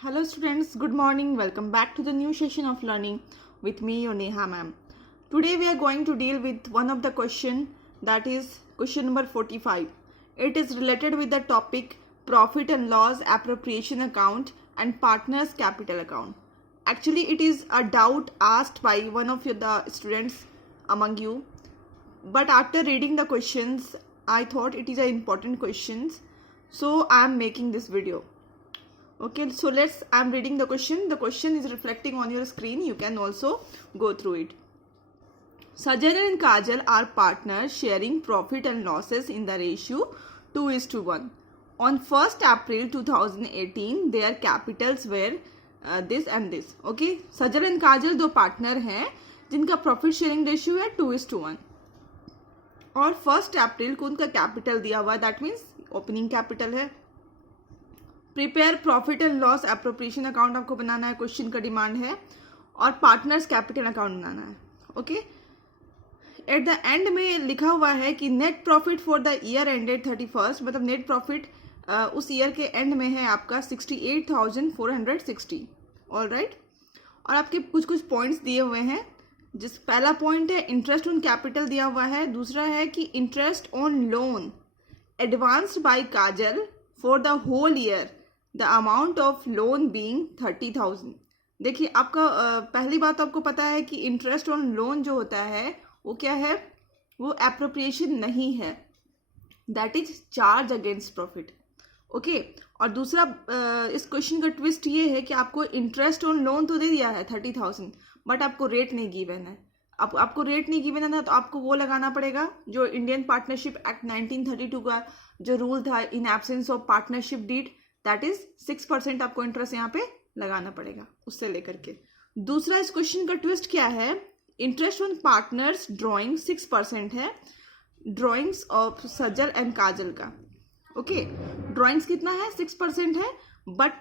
Hello students, good morning. Welcome back to the new session of learning with me, your Neha ma'am. Today we are going to deal with one of the question, that is question number 45. It is related with the topic profit and loss appropriation account and partners capital account. Actually it is a doubt asked by one of the students among you, but after reading the questions I thought it is an important questions, so I am making this video. Okay, so I'm reading the question. The question is reflecting on your screen. You can also go through it. Sajal and Kajal are partners sharing profit and losses in the ratio 2:1. On 1st April 2018, their capitals were this and this. Okay, Sajal and Kajal दो partner हैं जिनका profit sharing ratio है 2:1 और 1 अप्रैल को उनका capital दिया हुआ है, दैट मीन्स ओपनिंग कैपिटल है. Prepare profit and loss appropriation account आपको बनाना है, क्वेश्चन का डिमांड है, और पार्टनर्स कैपिटल अकाउंट बनाना है. ओके, एट द एंड में लिखा हुआ है कि net profit for the year ended 31st, मतलब नेट प्रॉफिट उस ईयर के एंड में है आपका 68,460. ऑल राइट, और आपके कुछ कुछ पॉइंट्स दिए हुए हैं. जिस पहला पॉइंट है इंटरेस्ट ऑन कैपिटल दिया हुआ है. दूसरा है कि interest on loan advanced by Kajal for the whole year, the amount of loan being 30,000. देखिए आपका पहली बात आपको पता है कि इंटरेस्ट ऑन लोन जो होता है वो क्या है, वो एप्रोप्रिएशन नहीं है, that is charge against profit. Okay, और दूसरा इस क्वेश्चन का ट्विस्ट ये है कि आपको इंटरेस्ट ऑन लोन तो दे दिया है 30,000, बट आपको रेट नहीं गिवन है. आपको रेट नहीं गिवन है तो आपको वो लगाना पड़ेगा जो इंडियन पार्टनरशिप एक्ट 1932 का जो रूल था, in absence of partnership deed, that is 6% आपको इंटरेस्ट यहाँ पे लगाना पड़ेगा उससे लेकर के. दूसरा इस क्वेश्चन का ट्विस्ट क्या है, इंटरेस्ट ऑन पार्टनर्स ड्रॉइंग 6% है, ड्रॉइंग्स ऑफ सजल एंड काजल का. ओके, ड्रॉइंग्स कितना है 6% है, बट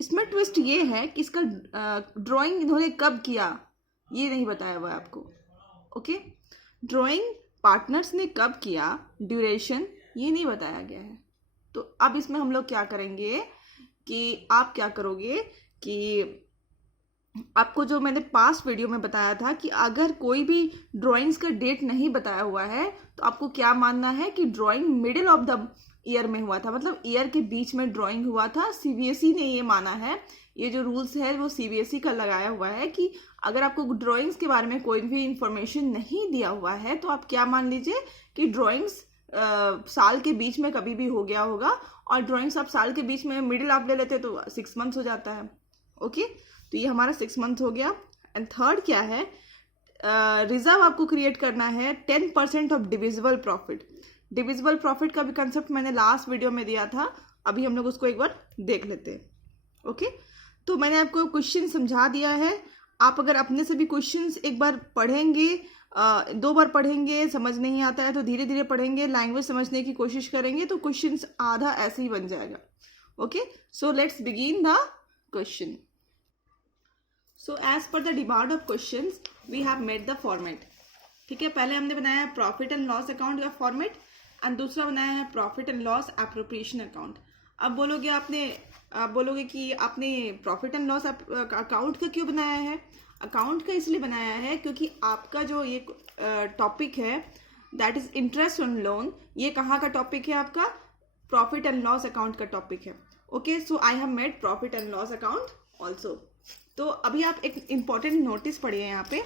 इसमें ट्विस्ट ये है कि इसका ड्रॉइंग इन्होंने कब किया ये नहीं बताया हुआ है आपको. ओके, ड्रॉइंग पार्टनर्स ने कब किया, ड्यूरेशन ये नहीं बताया गया है. तो अब इसमें हम लोग क्या करेंगे कि आप क्या करोगे कि आपको जो मैंने पास्ट वीडियो में बताया था कि अगर कोई भी ड्राइंग्स का डेट नहीं बताया हुआ है तो आपको क्या मानना है कि drawing middle of the year में हुआ था, मतलब ईयर के बीच में ड्राइंग हुआ था. सीबीएसई ने ये माना है, ये जो रूल्स है वो सीबीएसई का लगाया हुआ है कि अगर आपको ड्राइंग्स के बारे में कोई भी इंफॉर्मेशन नहीं दिया हुआ है तो आप क्या मान लीजिए कि ड्राइंग्स साल के बीच में कभी भी हो गया होगा, और ड्राइंग्स आप साल के बीच में मिडिल आप ले लेते तो 6 मंथ्स हो जाता है. ओके, तो ये हमारा 6 मंथ हो गया. एंड थर्ड क्या है, रिजर्व आपको क्रिएट करना है 10% of divisible profit. Divisible profit का भी कंसेप्ट मैंने लास्ट वीडियो में दिया था, अभी हम लोग उसको एक बार देख लेते हैं. ओके, तो मैंने आपको क्वेश्चन समझा दिया है. आप अगर अपने से भी क्वेश्चंस एक बार पढ़ेंगे, 2 बार पढ़ेंगे, समझ नहीं आता है तो धीरे धीरे पढ़ेंगे, लैंग्वेज समझने की कोशिश करेंगे तो क्वेश्चंस आधा ऐसे ही बन जाएगा. Okay, so let's begin the question. So as per the demand of questions we have made the format. ठीक है, पहले हमने बनाया है प्रॉफिट एंड लॉस अकाउंट का फॉर्मेट, एंड दूसरा बनाया है profit and loss appropriation account. अब बोलोगे कि आपने प्रॉफिट एंड लॉस अकाउंट का क्यों बनाया है. अकाउंट का इसलिए बनाया है क्योंकि आपका जो ये टॉपिक है that is interest on loan, ये कहाँ का टॉपिक है, आपका प्रॉफिट एंड लॉस अकाउंट का टॉपिक है. Okay, so I have made profit and loss account also. तो अभी आप एक इंपॉर्टेंट नोटिस पढ़िए यहाँ पे.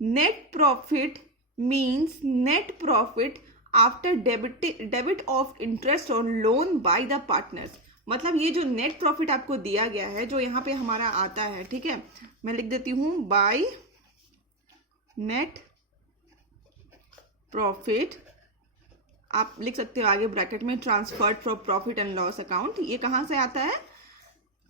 Net profit means net profit after debit of interest on loan by the partners. मतलब ये जो नेट प्रॉफिट आपको दिया गया है जो यहाँ पे हमारा आता है, ठीक है, मैं लिख देती हूँ बाय नेट प्रॉफिट, आप लिख सकते हो आगे ब्रैकेट में transferred from profit and loss account. ये कहाँ से आता है,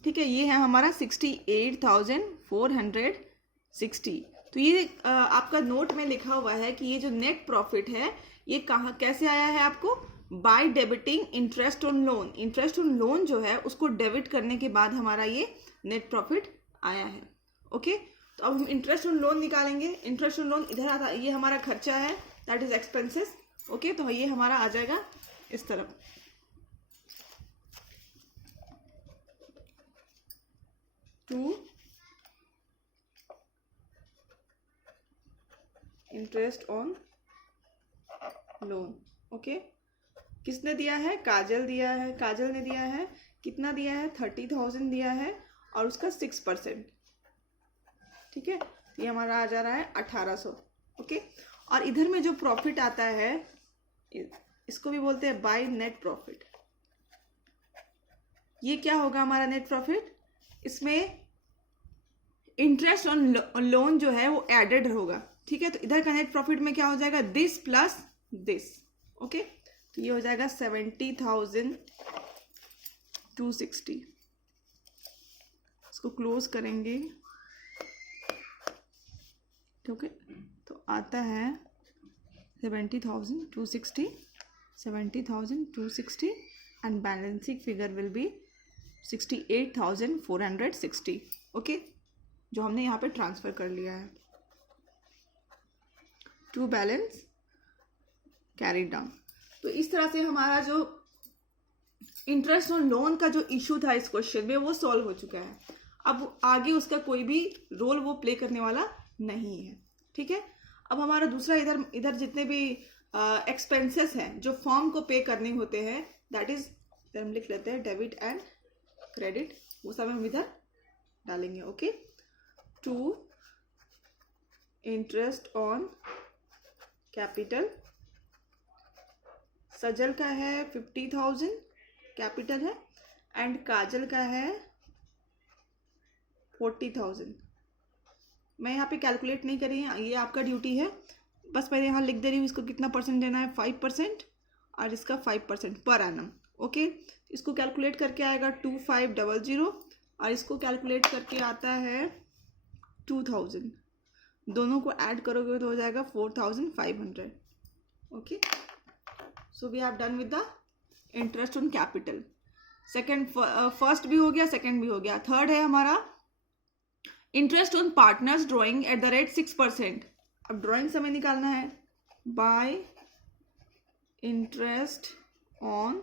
ठीक है, ये है हमारा 68,460. तो ये आपका नोट में लिखा हुआ है कि ये जो नेट प्रॉफिट है ये कहाँ कैसे आया है आपको, by debiting interest on loan. Interest on loan जो है उसको डेबिट करने के बाद हमारा ये नेट प्रॉफिट आया है. ओके, तो अब हम इंटरेस्ट ऑन लोन निकालेंगे. इंटरेस्ट ऑन लोन इधर आता, ये हमारा खर्चा है, दैट इज एक्सपेंसेस. ओके, तो ये हमारा आ जाएगा इस तरफ. Interest on loan. ओके, किसने दिया है? काजल दिया है, काजल ने दिया है। कितना दिया है? 30,000 दिया है और उसका 6%। ठीक है, ये हमारा आ जा रहा है 1800। ओके, और इधर में जो प्रॉफिट आता है इसको भी बोलते हैं बाय नेट प्रॉफिट। ये क्या होगा हमारा नेट प्रॉफिट? इसमें इंटरेस्ट ऑन लोन जो है वो एडेड होगा। ठीक है, तो इधर का नेट प्रॉफिट में क्या हो जाएगा? This plus this. ओके, तो ये हो जाएगा 70,260। इसको क्लोज करेंगे। ठीक है, तो आता है 70,260 and balancing figure will be 68,460। Okay, जो हमने यहाँ पे ट्रांसफर कर लिया है टू बैलेंस कैरीड डाउन। तो इस तरह से हमारा जो इंटरेस्ट ऑन लोन का जो इशू था इस क्वेश्चन में वो सॉल्व हो चुका है। अब आगे उसका कोई भी रोल वो प्ले करने वाला नहीं है। ठीक है, अब हमारा दूसरा इधर जितने भी एक्सपेंसेस हैं जो फॉर्म को पे करने होते हैं, दैट इज हम लिख लेते हैं डेबिट एंड क्रेडिट, वो सब हम इधर डालेंगे। Okay, two interest on capital, Sajal का है 50,000 कैपिटल है एंड काजल का है 40,000। मैं यहाँ पे कैलकुलेट नहीं कर रही हूँ, ये आपका ड्यूटी है, बस मैं यहाँ लिख दे रही हूँ इसको कितना परसेंट देना है, 5% और इसका 5% पर एनम। ओके, इसको कैलकुलेट करके आएगा 2500 और इसको कैलकुलेट करके आता है 2000। दोनों को ऐड करोगे तो हो जाएगा 4500। Okay, so we have done with the interest on capital. First भी हो गया, सेकंड भी हो गया। थर्ड है हमारा interest on partners drawing at the rate 6%। अब ड्रॉइंग समय निकालना है by interest on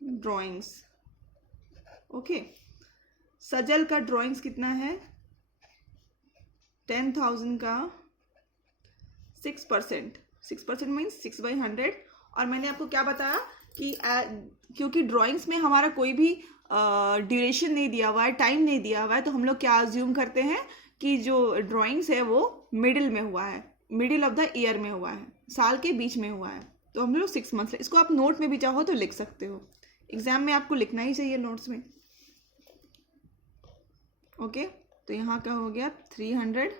drawings. Okay, Sajal का ड्रॉइंग्स कितना है? 10,000 का 6%। 6% मीन्स 6/100। और मैंने आपको क्या बताया कि क्योंकि ड्राइंग्स में हमारा कोई भी ड्यूरेशन नहीं दिया हुआ है, टाइम नहीं दिया हुआ है, तो हम लोग क्या अज्यूम करते हैं कि जो ड्राइंग्स है वो मिडिल में हुआ है, मिडिल ऑफ द ईयर में हुआ है, साल के बीच में हुआ है, तो हम लोग 6 मंथ्स। इसको आप नोट में भी चाहो तो लिख सकते हो, एग्जाम में आपको लिखना ही चाहिए नोट्स में। ओके, तो यहाँ का हो गया 300,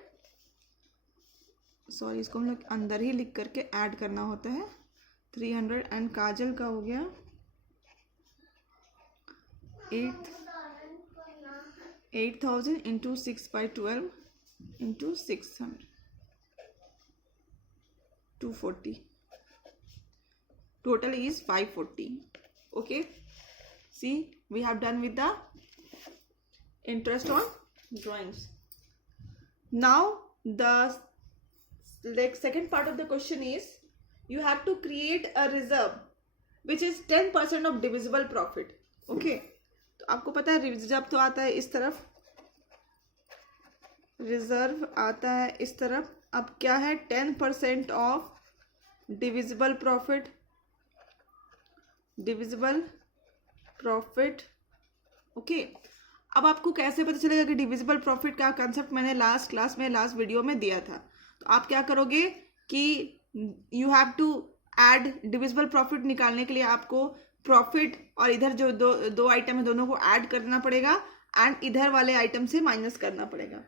सॉरी इसको हम लोग अंदर ही लिख करके ऐड करना होता है, 300 एंड काजल का हो गया 8,000 into 6/12 into 600, 240, total is 540. Okay, see we have done with the interest on drawings. Now the second part of the question is you have to create a reserve which is 10% of divisible profit. Okay, तो आपको पता है reserve तो आता है इस तरफ, reserve आता है इस तरफ। अब क्या है? 10% of divisible profit, divisible profit. Okay, अब आपको कैसे पता चलेगा कि डिविजिबल प्रॉफिट का कंसेप्ट मैंने लास्ट क्लास में, लास्ट वीडियो में दिया था। तो आप क्या करोगे कि you have to add divisible profit निकालने के लिए आपको प्रॉफिट और इधर जो दो आइटम है दोनों को ऐड करना पड़ेगा एंड इधर वाले आइटम से माइनस करना पड़ेगा।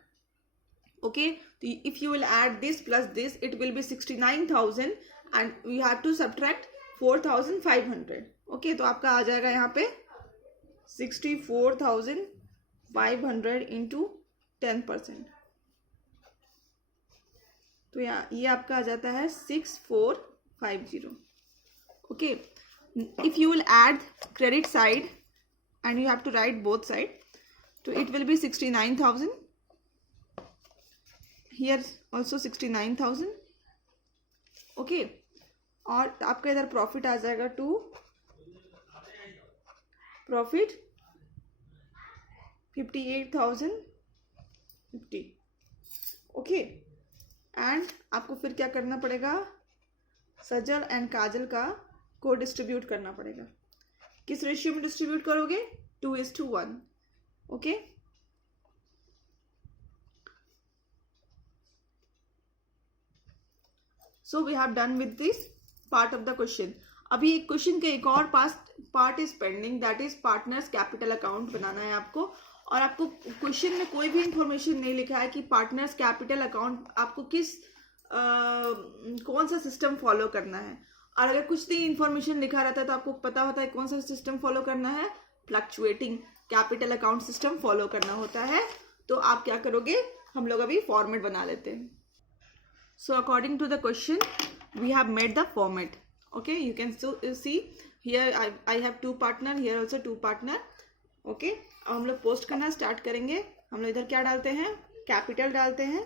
ओके, तो if you will add this plus this it will be 69,000 and you have to subtract 4,500। Okay, तो आपका आ जाएगा यहाँ पे 64,500 इंटू 10%, तो ये आपका आ जाता है 6450। Okay, if you will add credit side and you have to write both side, so it will be 69,000, here also 69,000। Okay, और आपका इधर प्रॉफिट आ जाएगा टू प्रॉफिट 58,050। ओके, एंड आपको फिर क्या करना पड़ेगा, सजल एंड काजल का को डिस्ट्रीब्यूट करना पड़ेगा। किस रेशियो में डिस्ट्रीब्यूट करोगे, 2:1। Okay, so we have done with this part of the question. अभी एक क्वेश्चन का एक और part is pending, that is partners capital account बनाना है आपको। और आपको क्वेश्चन में कोई भी इंफॉर्मेशन नहीं लिखा है कि पार्टनर्स कैपिटल अकाउंट आपको कौन सा सिस्टम फॉलो करना है। और अगर कुछ नहीं इंफॉर्मेशन लिखा रहता है तो आपको पता होता है कौन सा सिस्टम फॉलो करना है, fluctuating capital account system follow करना होता है। तो आप क्या करोगे, हम लोग अभी फॉर्मेट बना लेते हैं। So according to the question we have made the format. Okay, you can see here I have 2 partner, here also 2 partner. Okay, अब हम लोग पोस्ट करना स्टार्ट करेंगे। हम लोग इधर क्या डालते हैं, कैपिटल डालते हैं।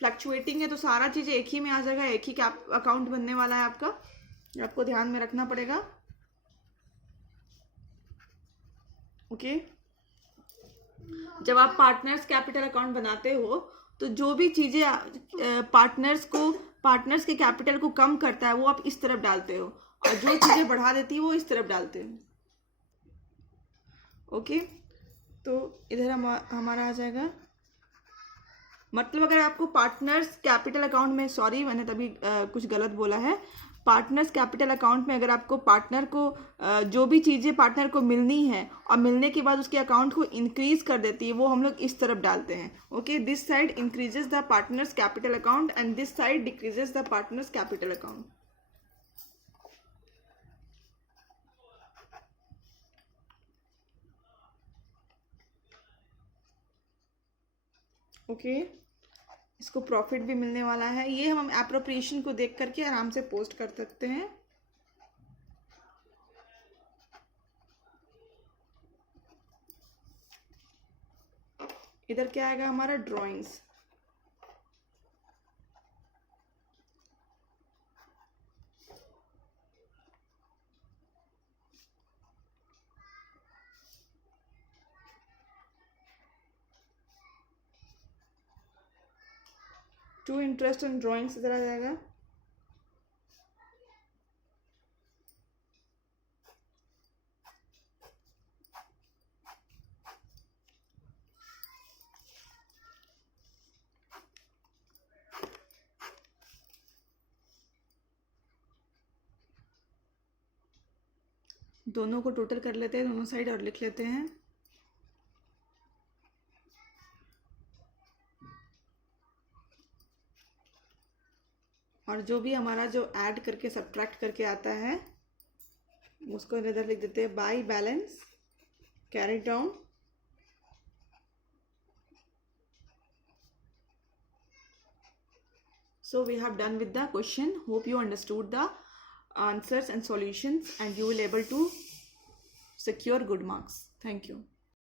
फ्लक्चुएटिंग है तो सारा चीज़ एक ही में आ जाएगा, एक ही अकाउंट बनने वाला है आपका, आपको ध्यान में रखना पड़ेगा। ओके, जब आप पार्टनर्स कैपिटल अकाउंट बनाते हो तो जो भी चीज़ें पार्टनर्स के कैपिटल को कम करता है वो आप इस तरफ डालते हो, और जो चीज़ें बढ़ा देती है वो इस तरफ डालते हो। ओके, तो इधर हमारा आ जाएगा, मतलब अगर आपको पार्टनर्स कैपिटल अकाउंट में, सॉरी मैंने तभी कुछ गलत बोला है, पार्टनर्स कैपिटल अकाउंट में अगर आपको पार्टनर को जो भी चीज़ें पार्टनर को मिलनी है और मिलने के बाद उसके अकाउंट को इंक्रीज कर देती है, वो हम लोग इस तरफ डालते हैं। Okay, this side increases the partners capital account and this side decreases the partners capital account. Okay, इसको प्रॉफिट भी मिलने वाला है। ये हम एप्रोप्रिएशन को देख करके आराम से पोस्ट कर सकते हैं। इधर क्या आएगा हमारा, drawings. To interest in drawings इधर आ जाएगा। दोनों को टोटल कर लेते हैं, दोनों साइड, और लिख लेते हैं। और जो भी हमारा जो ऐड करके सब्ट्रैक्ट करके आता है उसको इधर लिख देते हैं, by balance carry down. So we have done with the question. Hope you understood the answers and solutions and you will able to secure good marks. Thank you.